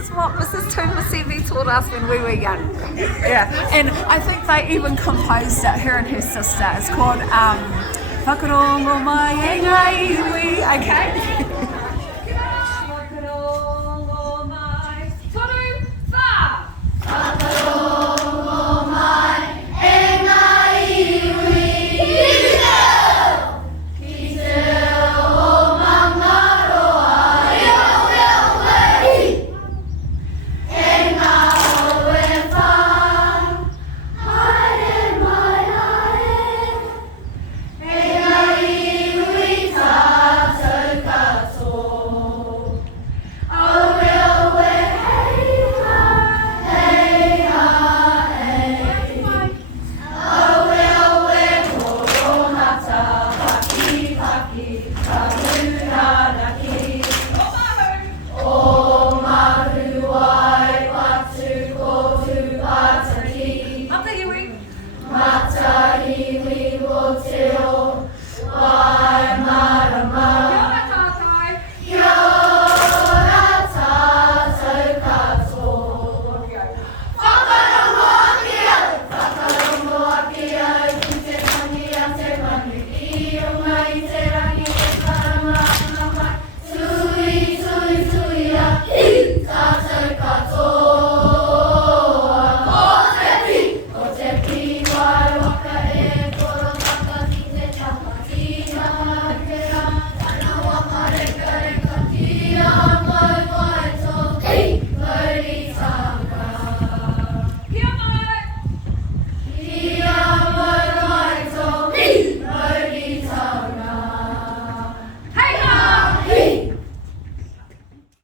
is what Mrs. Tumasimi taught us when we were young. Yeah, and I think they even composed it, her and her sister. It's called Whakarongo Mai, okay?